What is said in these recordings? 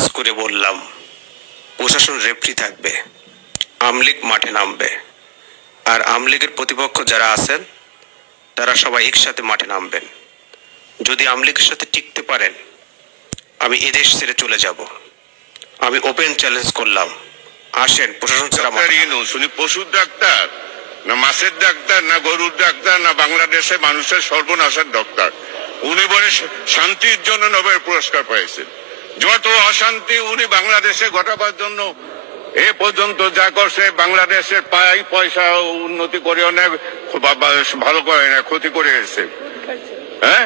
Challenge করে বললাম, প্রশাসন রেফরি থাকবে, আওয়ামী লীগ মাঠে নামবে, আর আওয়ামী লীগের প্রতিপক্ষ যারা আছেন তারা সবাই একসাথে মাঠে নামবেন। যদি আওয়ামী লীগের সাথে টিকতে পারেন, আমি এদেশ ছেড়ে চলে যাব। আমি ওপেন চ্যালেঞ্জ করলাম, আসেন প্রশাসন ছাড়া উনি পশুর ডাক্তার না মাছের ডাক্তার না গরুর ডাক্তার না বাংলাদেশে মানুষের সর্বনাশের ডাক্তার। উনি বলে শান্তির জন্য নোবেল পুরস্কার পেয়েছেন। যত অশান্তি উনি বাংলাদেশে ঘটাবার জন্য এ পর্যন্ত যা করছে, বাংলাদেশের পয়সা উন্নতি করে অনেক ভালো করে না, ক্ষতি করে এসেছে। হ্যাঁ,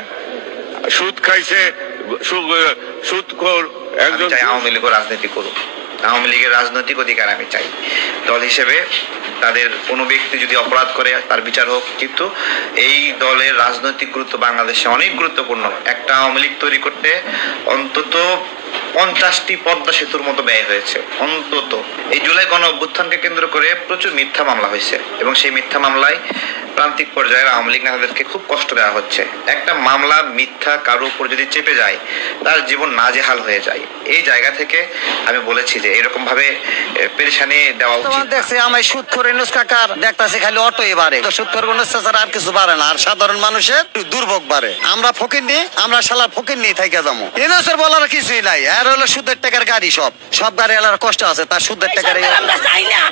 সুদ খাইছে, সুদখোর একজন। আওয়ামী লীগ রাজনীতি করুক, আওয়ামী লীগের রাজনৈতিক অধিকার আমি চাই। দল হিসেবে তাদের কোনো ব্যক্তি যদি অপরাধ করে তার বিচার হোক, কিন্তু এই দলের রাজনৈতিক গুরুত্ব বাংলাদেশে অনেক গুরুত্বপূর্ণ। একটা আওয়ামী লীগ তৈরি করতে অন্তত 50টি পদ্মা সেতুর মতো ব্যয় হয়েছে অন্তত। এই জুলাই গণ অভ্যুত্থানকে কেন্দ্র করে প্রচুর মিথ্যা মামলা হয়েছে এবং সেই মিথ্যা মামলায় প্রান্তিক পর্যায়ে আওয়ামী লীগ নেতাদেরকে খুব কষ্ট দেওয়া হচ্ছে। একটা মামলা মিথ্যা কারো উপর যদি চেপে যায়, তার জীবন নাজেহাল হয়ে যায়। এই জায়গা থেকে আমি বলেছি যে এরকম ভাবে পেরেশানি দেওয়া উচিত। দেখছি আমি সুদ করে কাকার দেখতেছি খালি অটোই বাড়ে, সুদ করে ছাড়া আর কিছু বাড়ে না, আর সাধারণ মানুষের দুর্ভোগ বাড়ে। আমরা ফকির নি, আমরা শালার ফকির নিয়ে থেকে যাবো। এনএসের বলার কিছুই নাই, আর হলো সুদের টাকার গাড়ি, সব গাড়ি এলার কষ্ট আছে, তার সুদের টাকার আমরা চাই না।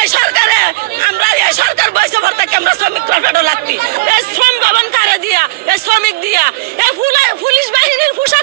এই সরকারে আমরা এই সরকার বয়সে ভর্তা আমরা শ্রমিক লাগতি, এই শ্রম ভবন কারে দিয়া, এই শ্রমিক দিয়া, এই পুলিশ বাহিনীর পোশাক